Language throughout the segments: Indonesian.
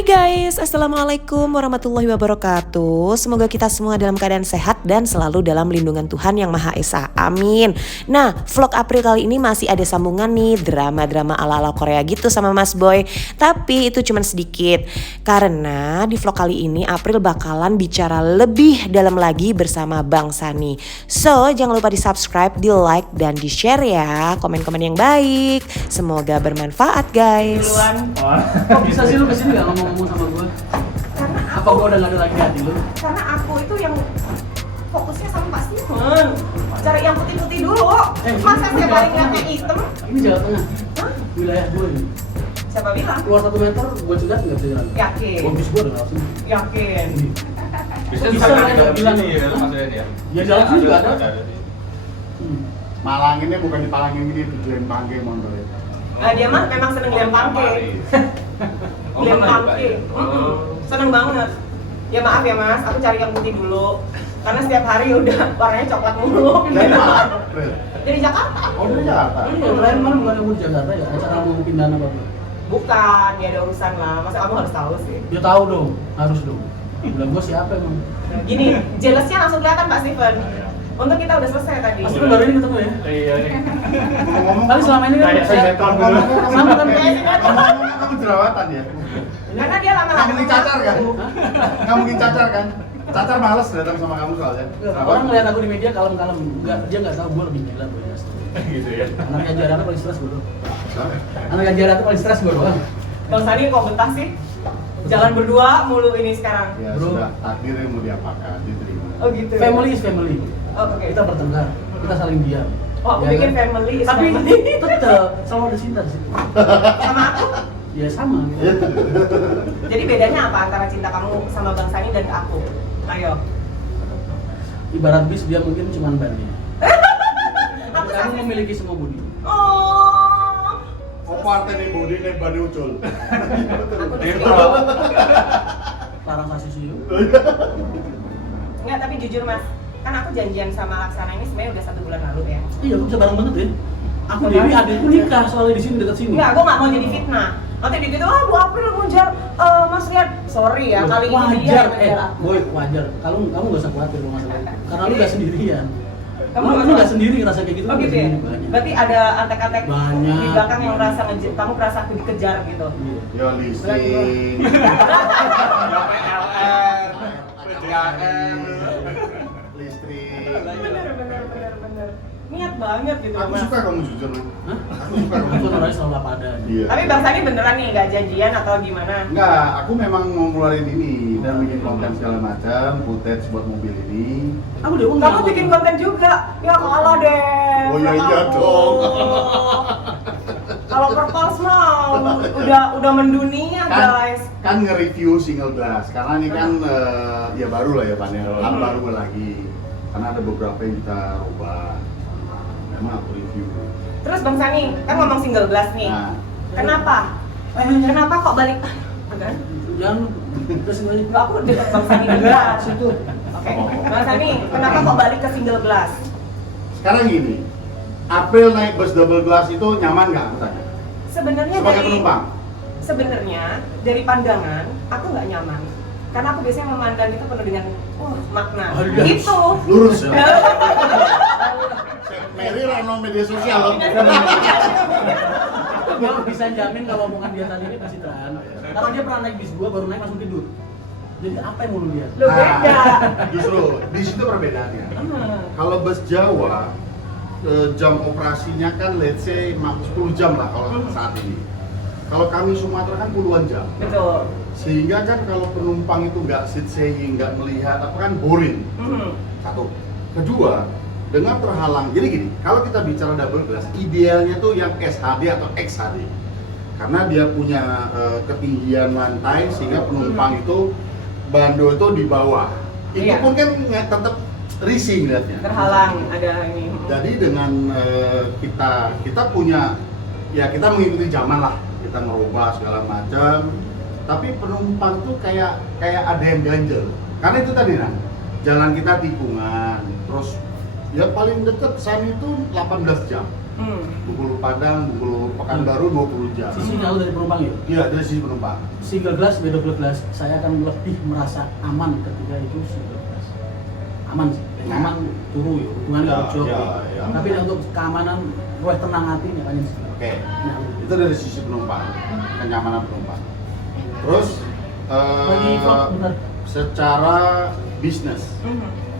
Hai guys, Assalamualaikum warahmatullahi wabarakatuh. Semoga kita semua dalam keadaan sehat dan selalu dalam lindungan Tuhan Yang Maha Esa, amin. Nah, vlog April kali ini masih ada sambungan nih, drama-drama ala-ala Korea gitu sama Mas Boy. Tapi itu cuma sedikit, karena di vlog kali ini April bakalan bicara lebih dalam lagi bersama Bang Sani. So, jangan lupa di subscribe, di like, dan di share ya, komen-komen yang baik. Semoga bermanfaat guys. Duluan. Kok bisa sih lu kesini gak ngomong-ngomong sama gue? Karena Apa gue udah gak ada lagi hati lu? karena aku itu yang fokusnya sama Pak Steven. Cari yang putih-putih dulu. Masa setiap hari ngeliatnya hitam? Ini Jawa Tengah, Hah? wilayah gue nih. Siapa bilang? Keluar 1 meter, gue cegat gak bisa jalan. Yakin. Gue bis gue udah gak sini. Yakin. Bisa nggak bilang ini ya, maksudnya dia. Ya jalan sini juga ada. Malanginnya bukan dipalangin gini, tujuan bangke motor ya. Dia mah memang seneng liam pangke. Liam pangke. Seneng banget. Ya maaf ya Mas, aku cari yang putih dulu. Karena setiap hari udah warnanya coklat mulu. Dari mana? April? Dari Jakarta. Oh, dari Jakarta. Ini yang lain mana bukan yang di Jakarta ya? Acara mau pindahan apa? Bukan, ya ada urusan lah. Masa kamu harus tahu sih. Ya tahu dong, harus dong. Bilang gue siapa emang? Gini, jealousnya langsung kelihatan Pak Steven. Untuk kita udah selesai tadi. Pasti lu baru ini ketemu ya? Iya. Ngomong Kali selama ini kan Kayak sinetron dulu. sama kan Kayak sinetron. kamu jerawatan ya? Karena dia Nggak lama-lama mungkin cacar kan? Nggak mungkin cacar kan? Cacar males datang sama kamu soalnya. Orang ngeliat aku di media kalem-kalem, dia nggak tahu gue lebih gila gue ya. Gitu ya. Anak ajaran itu paling stres gue doang. Anak ajaran itu paling stres gue doang. Bang Sani kok betah sih? Jalan berdua mulu ini sekarang. Ya Bro. sudah, takdir yang mau diapakan, diterima. Oh gitu. Family is family. Oh, oke. Kita bertengkar, kita saling diam. Oh, aku Ya bikin kan? family is Tapi family. tetap selalu ada cinta di situ. Sama aku. Ya sama. Gitu. Jadi bedanya apa antara cinta kamu sama Bang Sani dan ke aku? Ayo. Ibarat bis dia mungkin cuma bannya. Aku Kamu sasis. memiliki semua budi. Oh. Oh, partai nih bodi nih badi ucul. Aku di sini. Parang kasih sih. Enggak, tapi jujur Mas, kan aku janjian sama Laksana ini sebenarnya udah 1 bulan lalu ya. Iya, aku bisa bareng banget ya. Aku Dewi adikku nikah soalnya di sini dekat sini. Enggak, aku nggak mau jadi fitnah. Nanti gitu, Bu April ngejar Mas Rian. Sorry ya, kali ini dia wajar, yang ngejar aku. boy, wajar. Kamu nggak usah khawatir loh masalah itu. Karena lu nggak sendirian. Kamu Lu nggak sendiri ngerasa kayak gitu. Oh lu gitu nggak ya? sendiri, banyak. Berarti ada antek-antek Banyak. di belakang yang merasa kamu merasa aku dikejar gitu. Iya. Yo listing. PLN, PDAM. Listrik. Bener. Niat banget gitu Aku Mas. suka kamu jujur. Hah? Aku suka kamu. Aku orangnya selalu apa ada. Iya. Tapi Bang Sani beneran nih nggak janjian atau gimana? Enggak, aku memang mau ngeluarin ini dan bikin konten segala macam, footage buat mobil ini. Aku dia Kamu bikin konten juga? Ya kalah deh. Oh, iya, iya Kamu. dong. Kalau Purpose mah udah mendunia guys. Kan nge-review single glass karena ini kan ya baru lah ya Pan ya. Kan baru lagi. Karena ada beberapa yang kita ubah. Memang aku review. Terus Bang Sani kan ngomong single glass nih. Nah, Kenapa? Kenapa kok balik? Kan? Jangan terus aja. Enggak, aku deket Bang Sani juga. Situ. Oke. Bang Sani, kenapa kok balik ke single glass? sekarang gini. April naik bus double glass itu nyaman nggak aku tanya? Sebenarnya Sebagai penumpang. Sebenarnya dari pandangan aku nggak nyaman. Karena aku biasanya memandang itu penuh dengan makna. Aduh. Gitu. Lurus ya. Mary rano media sosial loh. Gue bisa jamin kalau omongan dia tadi ini pasti terang. Karena dia pernah naik bis gua baru naik langsung tidur. Jadi apa yang mau lu lihat? Lu beda. Justru di situ perbedaannya. Hmm. Kalau bus Jawa jam operasinya kan let's say 10 jam lah kalau saat ini. Kalau kami Sumatera kan puluhan jam. Betul. Sehingga kan kalau penumpang itu nggak sit saying, nggak melihat apa kan boring. Hmm. Satu. Kedua, dengan terhalang. Jadi gini, kalau kita bicara double glass, idealnya tuh yang SHD atau XHD. Karena dia punya ketinggian lantai sehingga penumpang itu bando itu di bawah. Itu Iya. pun kan tetap risih lihatnya. Terhalang ada ini. Jadi dengan kita punya ya kita mengikuti zaman lah, kita merubah segala macam. Tapi penumpang tuh kayak ada yang ganjel. Karena itu tadi nah, jalan kita tikungan, terus Ya paling dekat sana itu 18 jam. Bengkulu Padang, Bengkulu Pekanbaru 20 jam. Sisi jauh dari penumpang ya? Iya, dari sisi penumpang. Single glass, double glass, saya akan lebih merasa aman ketika itu single glass. Aman sih, aman turu ya, hubungan Ya, karo jog. ya, ya. Tapi untuk keamanan, luwih tenang hati ya kan. Oke, itu dari sisi penumpang, kenyamanan penumpang. Terus Bagi vlog, benar. secara bisnis,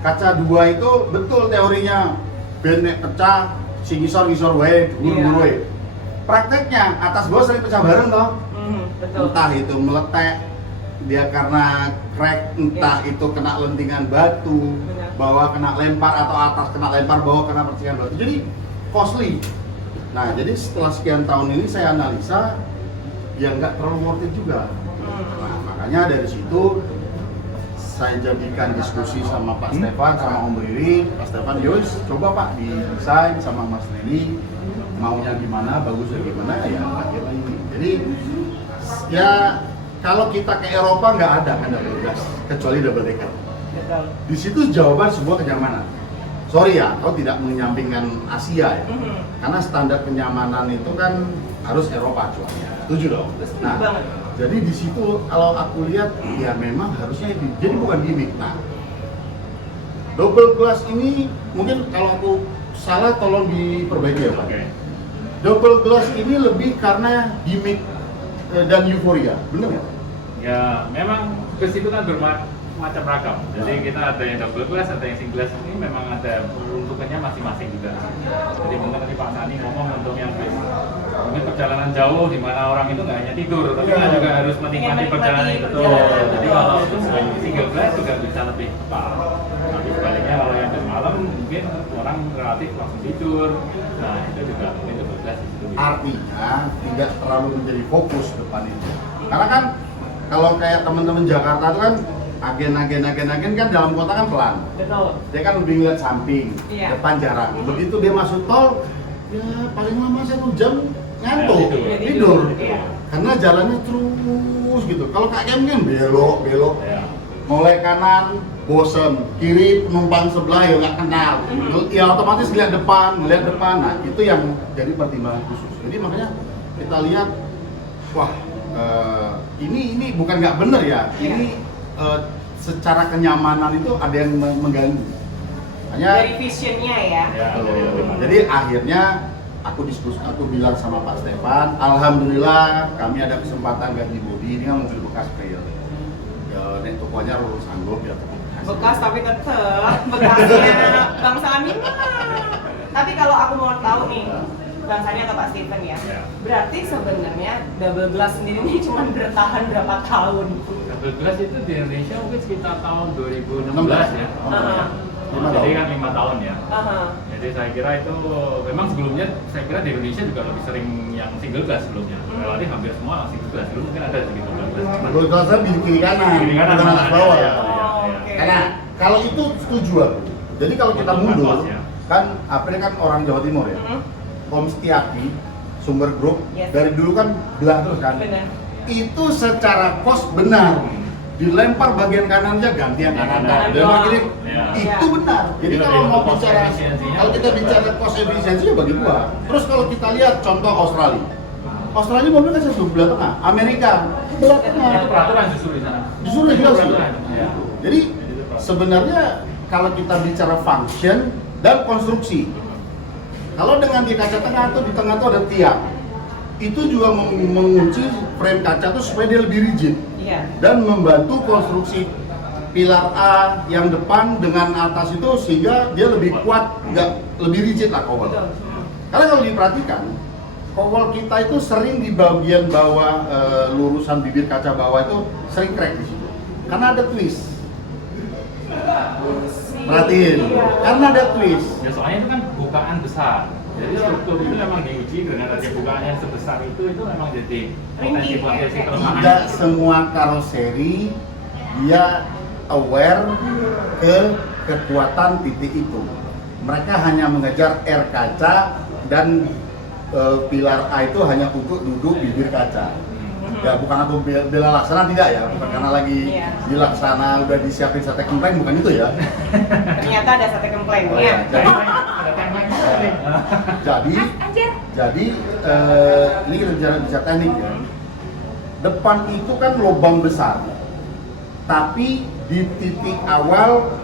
kaca dua itu betul teorinya benek pecah, si ngisor wae, dhuwur wae. Prakteknya atas bawah sering pecah bareng toh. Betul. Entah itu meletek, dia karena crack, entah itu kena lentingan batu, Benar. bawah kena lempar atau atas kena lempar, bawah kena percikan batu. Jadi costly. Nah, jadi setelah sekian tahun ini saya analisa, ya nggak terlalu worth it juga. Nah, makanya dari situ saya jadikan diskusi sama Pak Stefan, sama Om Riri. Pak Stefan, yus coba Pak didesain sama Mas Riri, maunya gimana, bagusnya gimana, ya akhirnya ini. Jadi ya kalau kita ke Eropa nggak ada kan double glass, kecuali double decker. Betul. Di situ jawaban sebuah kenyamanan. Sorry ya, kau tidak menyampingkan Asia ya, karena standar kenyamanan itu kan harus Eropa cuannya. Setuju dong? Nah, banget. jadi di situ kalau aku lihat ya memang harusnya itu. Jadi bukan gimmick. Nah, double glass ini mungkin kalau aku salah tolong diperbaiki ya Pak. Double glass ini lebih karena gimmick dan euforia, bener nggak? Ya, memang bus itu kan bermacam ragam. Jadi kita ada yang double glass, ada yang single glass. Ini memang ada peruntukannya masing-masing juga. Jadi benar tadi Pak Sani ngomong untuk yang bus mungkin perjalanan jauh di mana orang itu nggak hanya tidur, tapi kan juga harus menikmati perjalanan itu. Jadi kalau itu single glass juga bisa lebih cepat. Tapi sebaliknya kalau yang bus malam mungkin orang relatif langsung tidur. Nah itu juga mungkin double glass di situ. Artinya tidak terlalu menjadi fokus depan itu. Karena kan kalau kayak teman-teman Jakarta itu kan agen kan dalam kota kan pelan. Betul. Dia kan lebih ngeliat samping, Iya. depan jarang. Begitu dia masuk tol, ya paling lama 1 jam ngantuk, Ya, tidur. Iya. Karena jalannya terus gitu. Kalau KM kan belok, Ya. mulai kanan bosen, kiri penumpang sebelah ya nggak kenal. Ya otomatis ngeliat depan. Nah itu yang jadi pertimbangan khusus. Jadi makanya kita lihat, wah ini bukan nggak bener ya. Ini secara kenyamanan itu ada yang mengganggu. Hanya Dari visionnya ya. Ya, jadi akhirnya aku bilang sama Pak Stefan, alhamdulillah kami ada kesempatan ganti bodi. Ini kan mobil bekas trail. Ya, nek tokonya harus sanggup ya. Bekas tapi tetap bekasnya Bang Sani mah. Tapi kalau aku mau tahu nih, Bang Sani atau Pak Steven ya, Ya. berarti sebenarnya double glass sendiri ini cuma bertahan berapa tahun? Double glass itu di Indonesia mungkin sekitar tahun 2016 ya. Jadi kan 5 tahun ya. Jadi saya kira itu memang sebelumnya saya kira di Indonesia juga lebih sering yang single glass sebelumnya. Relatif hampir semua single glass. Dulu mungkin ada sedikit double glass. Double glassnya di kiri kanan, Kiri kanan, bukan atas bawah. ya. Oke. Karena kalau itu setuju aku. Jadi kalau kita mundur, kan April kan orang Jawa Timur ya. Om Setiaki, Sumber Group, Yes. dari dulu kan belah terus kan. Benar. Itu secara kos benar. Dilempar bagian kanannya ganti yang kanan. Kanan Dan doang. kiri Ya. itu benar. Jadi Jadi kalau lebih mau cost bicara, efisiensinya. kalau kita bicara cost efisiensi ya bagi gua. Terus kalau kita lihat contoh Australia. Australia mobil kan sebelah tengah, Amerika sebelah tengah. Itu peraturan justru di sana. Justru jelas sih. Peraturan. Ya. Jadi sebenarnya kalau kita bicara function dan konstruksi, kalau dengan di kaca tengah atau di tengah itu ada tiang, itu juga mengunci frame kaca itu supaya dia lebih rigid Iya. dan membantu konstruksi pilar A yang depan dengan atas itu sehingga dia lebih kuat, nggak lebih rigid lah kowal. Betul. Karena kalau diperhatikan, kowal kita itu sering di bagian bawah lurusan bibir kaca bawah itu sering crack di situ, karena ada twist. Perhatiin, Iya. karena ada twist. Ya soalnya itu kan bukaan besar. Jadi struktur itu memang diuji dengan ada bukaan yang sebesar itu memang jadi potensi kelemahan. Tidak semua karoseri dia aware ke kekuatan titik itu. Mereka hanya mengejar R kaca dan pilar A itu hanya untuk duduk bibir kaca. Ya bukan aku bela laksana, tidak ya, bukan karena lagi Iya. di laksana udah disiapin sate kempleng, bukan itu ya. Ternyata ada sate kempleng. Oh, Iya. ya. Ada temanya tadi. Jadi ini kita bicara teknik ya. Depan itu kan lubang besar, tapi di titik awal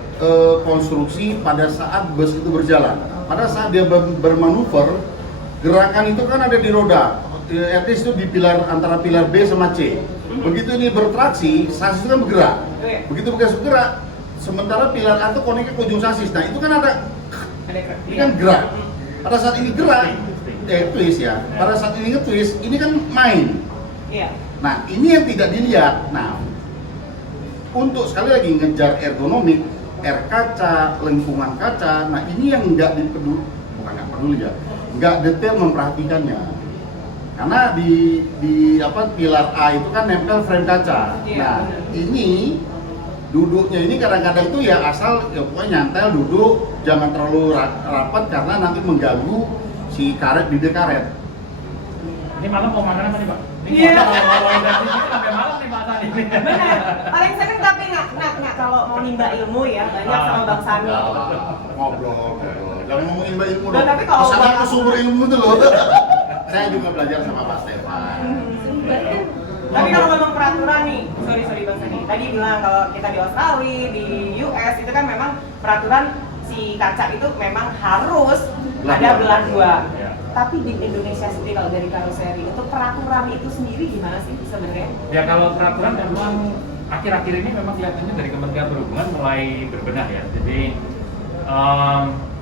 konstruksi pada saat bus itu berjalan, pada saat dia bermanuver, gerakan itu kan ada di roda, at least itu di pilar antara pilar B sama C. Begitu ini bertraksi, sasis itu kan bergerak. Begitu bergerak, sementara pilar A itu koneknya ke ujung sasis. Nah itu kan ada, ini kan gerak. Pada saat ini gerak, twist ya. Pada saat ini nge-twist, ini kan main. Iya. Nah, ini yang tidak dilihat. Nah, untuk sekali lagi ngejar ergonomik, kaca, lengkungan kaca, nah ini yang nggak dipeduli, bukan nggak peduli ya, nggak detail memperhatikannya. Karena di pilar A itu kan nempel frame kaca. Iya, Nah, benar. ini duduknya ini kadang-kadang itu ya asal ya pokoknya nyantel duduk, jangan terlalu rapat karena nanti mengganggu si karet bibir karet. Ini malam mau makan apa nih, Pak? Ini Iya. kalau bawain dari sini sampai malam nih Pak Sani. Benar. Paling sering tapi nggak kalau mau nimba ilmu ya banyak sama Bang Sani. Ngobrol. Jangan ngomongin mbak ilmu Nah, dong. tapi kalau Kesana buat aku aku- sumber ilmu itu loh. Saya juga belajar sama Pak Stefan. Tapi kalau ngomong peraturan nih, sorry Bang Sani. Tadi bilang kalau kita di Australia, di US itu kan memang peraturan si kaca itu memang harus Belah ada dua. belah dua. Ya. Tapi di Indonesia sendiri kalau dari karoseri itu peraturan itu sendiri gimana sih sebenarnya? Ya kalau peraturan memang akhir-akhir ini memang kelihatannya dari Kementerian Perhubungan mulai berbenah ya. Jadi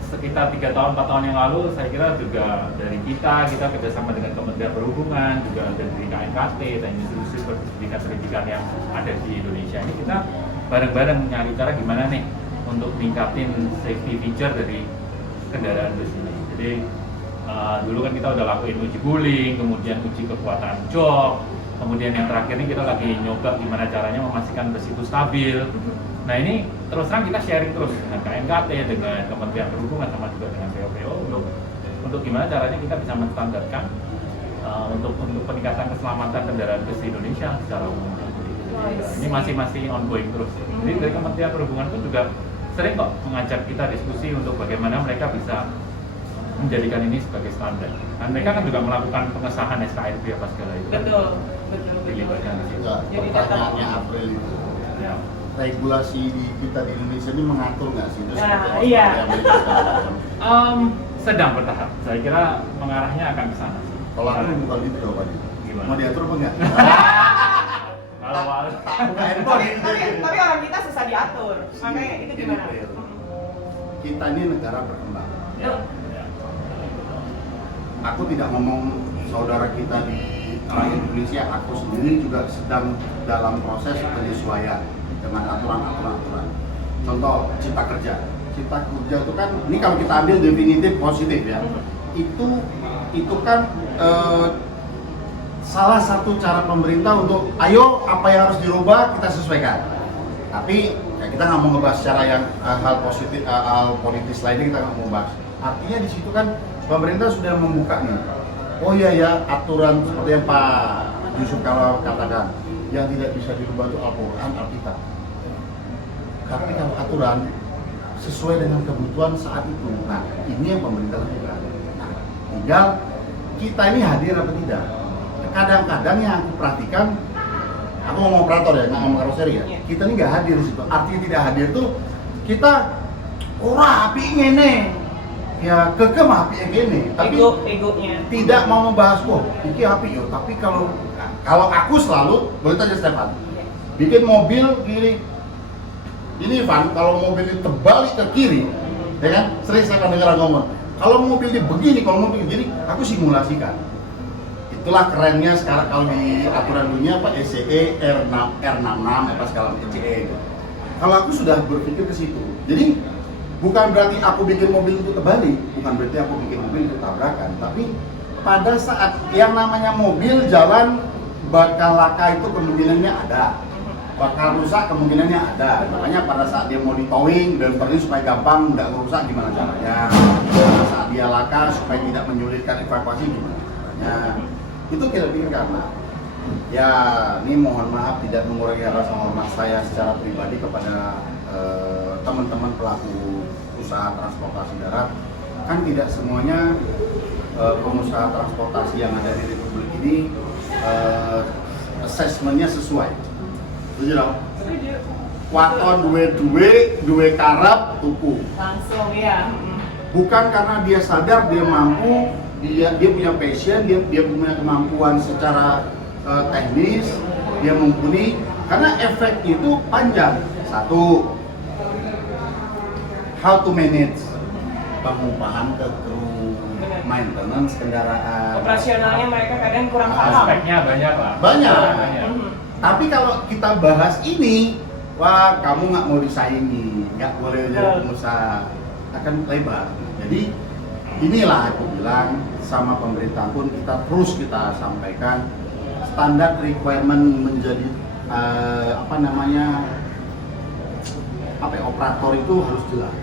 sekitar 3 tahun 4 tahun yang lalu saya kira juga dari kita kerjasama dengan Kementerian Perhubungan, juga dari KNKT dan institusi pendidikan yang ada di Indonesia ini, kita bareng-bareng nyari cara gimana nih untuk ningkatin safety feature dari kendaraan bus ini. Jadi dulu kan kita udah lakuin uji guling, kemudian uji kekuatan jok, kemudian yang terakhir ini kita lagi nyoba gimana caranya memastikan bus itu stabil. Nah ini terus terang kita sharing terus dengan KNKT, dengan Kementerian Perhubungan, sama juga dengan PO untuk gimana caranya kita bisa menstandarkan untuk peningkatan keselamatan kendaraan bus di Indonesia secara umum. Ini masih ongoing terus. Jadi dari Kementerian Perhubungan pun juga sering kok mengajak kita diskusi untuk bagaimana mereka bisa menjadikan ini sebagai standar. Dan mereka kan juga melakukan pengesahan SKRP apa segala itu. Betul. Dilibatkan di situ. Enggak, Jadi pertanyaannya tetap- April itu. Ya. Regulasi di kita di Indonesia ini mengatur nggak sih? Terus Nah, seperti iya. Amerika Serikat. Sedang bertahap. Saya kira mengarahnya akan ke sana. Kalau aku bukan gitu jawabannya. Gimana? Mau diatur apa enggak? Kalau Buka handphone. Tapi orang kita susah diatur. Makanya itu gimana? Kita ini negara berkembang. Ya, ya. Aku tidak ngomong saudara kita di Indonesia, aku sendiri juga sedang dalam proses penyesuaian dengan aturan-aturan. Contoh cipta kerja. Cipta kerja itu kan, ini kalau kita ambil definitif positif ya, itu kan salah satu cara pemerintah untuk ayo apa yang harus dirubah kita sesuaikan. Tapi ya kita nggak mau ngebahas secara yang hal positif, hal politis lainnya kita nggak mau bahas. Artinya di situ kan pemerintah sudah membuka nih. Oh iya ya, aturan seperti yang Pak Yusuf kalau katakan, yang tidak bisa dirubah itu Al-Quran, Alkitab. Tapi kalau aturan sesuai dengan kebutuhan saat itu, nah ini yang pemerintah lakukan. Nah, tinggal kita ini hadir apa tidak. Kadang-kadang yang aku perhatikan, aku ngomong operator ya, nggak ngomong karoseri ya. Iya. Kita ini nggak hadir di situ. Artinya tidak hadir tuh kita ora api ngene. Ya kekeh mah api gini, tapi Egonya. tidak mau membahas kok iki api yo. Tapi kalau aku selalu boleh tanya Stefan, bikin mobil kiri ini Van, kalau mobil ini terbalik ke kiri, ya kan? Sering saya akan dengar ngomong, kalau mobil ini begini, kalau mobil begini, aku simulasikan. Itulah kerennya sekarang kalau di aturan dunia Pak ECE R66 apa segala macam ECE. Kalau aku sudah berpikir ke situ, jadi bukan berarti aku bikin mobil itu terbalik, bukan berarti aku bikin mobil itu tabrakan, tapi pada saat yang namanya mobil jalan bakal laka itu kemungkinannya ada, bakal rusak kemungkinannya ada. Makanya pada saat dia mau di towing dan perlu supaya gampang nggak merusak gimana caranya. Pada saat dia laka supaya tidak menyulitkan evakuasi gimana caranya. Itu kita pikirkan. Nah, Ya, ini mohon maaf tidak mengurangi rasa hormat saya secara pribadi kepada teman-teman pelaku usaha transportasi darat. Kan tidak semuanya pengusaha transportasi yang ada di Republik ini assessmentnya sesuai. Setuju dong? Setuju. Waton duwe karep tuku. Langsung ya. Bukan karena dia sadar dia mampu, dia punya passion, dia punya kemampuan secara teknis, dia mumpuni, karena efek itu panjang. Satu, how to manage pengupahan ke kru, maintenance kendaraan. Operasionalnya mereka kadang kurang paham. Aspeknya banyak lah. Banyak. Mhm. Tapi kalau kita bahas ini, wah kamu nggak mau disaingi, nggak boleh jadi pengusaha, akan lebar. Jadi inilah aku bilang sama pemerintah pun kita sampaikan standar requirement menjadi operator itu harus jelas.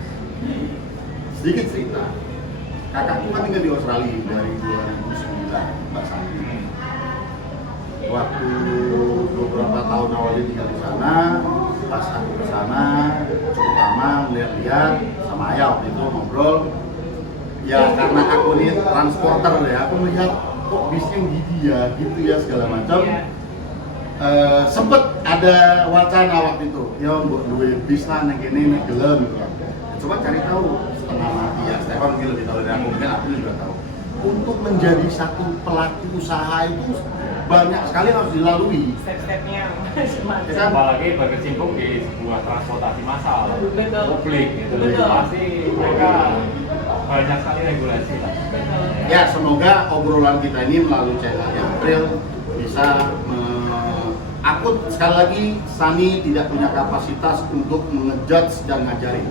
Sedikit cerita, kakakku kan tinggal di Australia dari 2009, Mbak Santi. Waktu beberapa tahun awalnya tinggal di sana, pas aku ke sana cukup lama lihat-lihat sama ayah waktu itu ngobrol. Ya karena aku ini transporter ya, aku melihat kok bisnya gitu ya segala macam. Sempet ada wacana waktu itu, ya buat duwe bis lah neng kene neng gelem gitu kan. Coba cari tahu setengah mati ya, Stefan mungkin lebih tahu dari aku, mungkin aku juga tahu. Untuk menjadi satu pelaku usaha itu banyak sekali harus dilalui. Step-stepnya Ya kan? Apalagi berkecimpung di sebuah transportasi massal, Betul. publik gitu. Betul. Pasti mereka banyak sekali regulasi lah. Ya semoga obrolan kita ini melalui channel yang April bisa aku sekali lagi Sani tidak punya kapasitas untuk mengejudge dan ngajarin.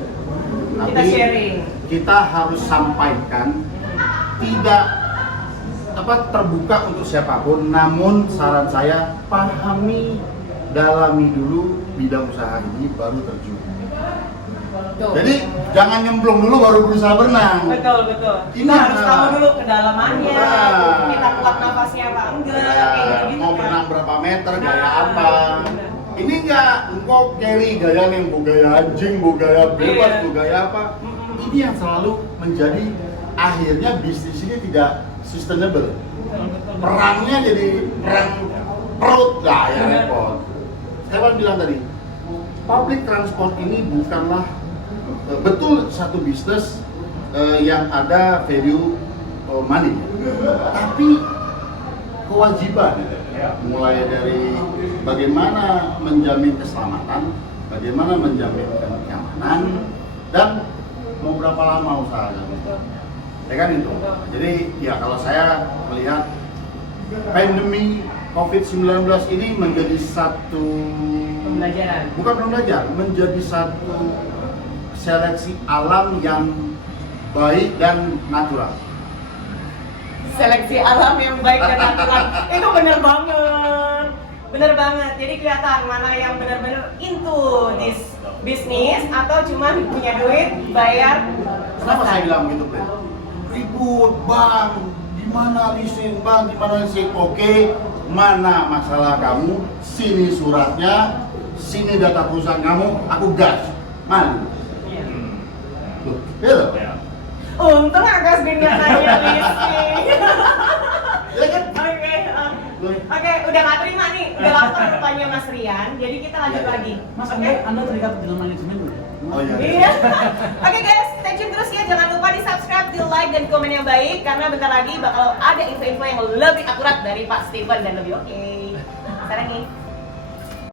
Tapi kita sharing. kita harus sampaikan tidak terbuka untuk siapapun, namun saran saya pahami, dalami dulu bidang usaha ini baru terjun. Tuh. Jadi jangan nyemplung dulu baru berusaha berenang. Betul. Ini Kita harus nah. tahu dulu kedalamannya, Nah. kita kuat nafasnya apa enggak, Ya, kayak gitu mau kan. berenang berapa meter, gaya Nah, apa? bener. Ini enggak, engkau carry gaya nih, bu gaya anjing, bu gaya bebas, Iya. bu gaya apa? Ini yang selalu menjadi akhirnya bisnis ini tidak sustainable. Betul. Perangnya jadi perang perut lah ya repot. Saya kan bilang tadi, public transport ini bukanlah betul satu bisnis yang ada value money, tapi kewajiban mulai dari bagaimana menjamin keselamatan, bagaimana menjamin kenyamanan, dan mau berapa lama usahanya. Ya kan itu. Jadi ya kalau saya melihat pandemi COVID-19 ini menjadi satu Pembelajaran. bukan pembelajaran, menjadi satu seleksi alam yang baik dan natural. Seleksi alam yang baik dan natural. Itu bener banget. Jadi kelihatan mana yang benar-benar into this bisnis atau cuma punya duit bayar. Kenapa selesai. saya bilang begitu, Bro? Ribut, bang, gimana leasing, bang, gimana leasing? Oke, mana masalah kamu? Sini suratnya, sini data perusahaan kamu, aku gas. Mana? Iya. Loh, iya. Ya. Untung agak dunia saya leasing. Ya kan? Oke, udah nggak terima nih, udah lapar rupanya Mas Rian. Jadi kita lanjut lagi. Mas, Oke? Anda terikat dengan manajemen dulu. Oh iya. Iya. Oke guys, stay tune terus ya. Jangan lupa di subscribe, di like dan komen yang baik karena bentar lagi bakal ada info-info yang lebih akurat dari Pak Steven dan lebih oke. Sekarang nih.